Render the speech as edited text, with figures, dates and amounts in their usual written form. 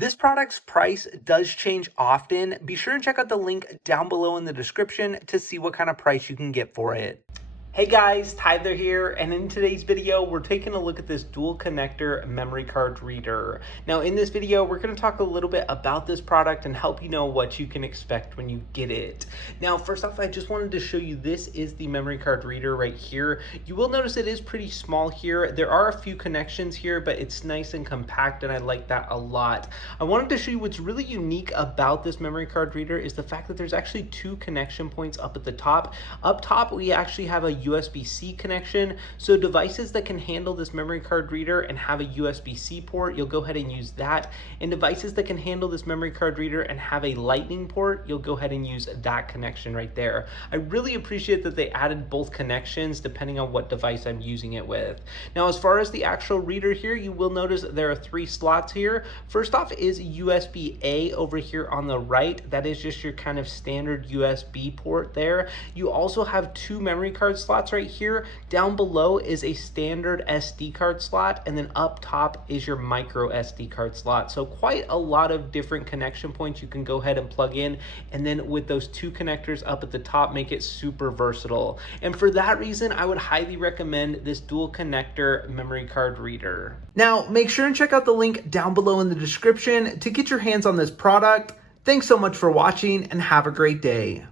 This product's price does change often. Be sure and check out the link down below in the description to see what kind of price you can get for it. Hey guys, Tyler here, and in today's video, we're taking a look at this dual connector memory card reader. Now in this video, we're gonna talk a little bit about this product and help you know what you can expect when you get it. Now, first off, I just wanted to show you, this is the memory card reader right here. You will notice it is pretty small here. There are a few connections here, but it's nice and compact, and I like that a lot. I wanted to show you what's really unique about this memory card reader is the fact that there's actually two connection points up at the top. Up top, we actually have a USB-C connection, so devices that can handle this memory card reader and have a USB-C port, you'll go ahead and use that. And devices that can handle this memory card reader and have a lightning port, you'll go ahead and use that connection right there. I really appreciate that they added both connections depending on what device I'm using it with. Now, as far as the actual reader here, you will notice that there are three slots here. First off is USB-A over here on the right. That is just your kind of standard USB port there. You also have two memory card slots right here. Down below is a standard SD card slot, and then up top is your micro SD card slot. So quite a lot of different connection points you can go ahead and plug in, and then with those two connectors up at the top, make it super versatile. And for that reason, I would highly recommend this dual connector memory card reader. Now, make sure and check out the link down below in the description to get your hands on this product. Thanks so much for watching, and have a great day.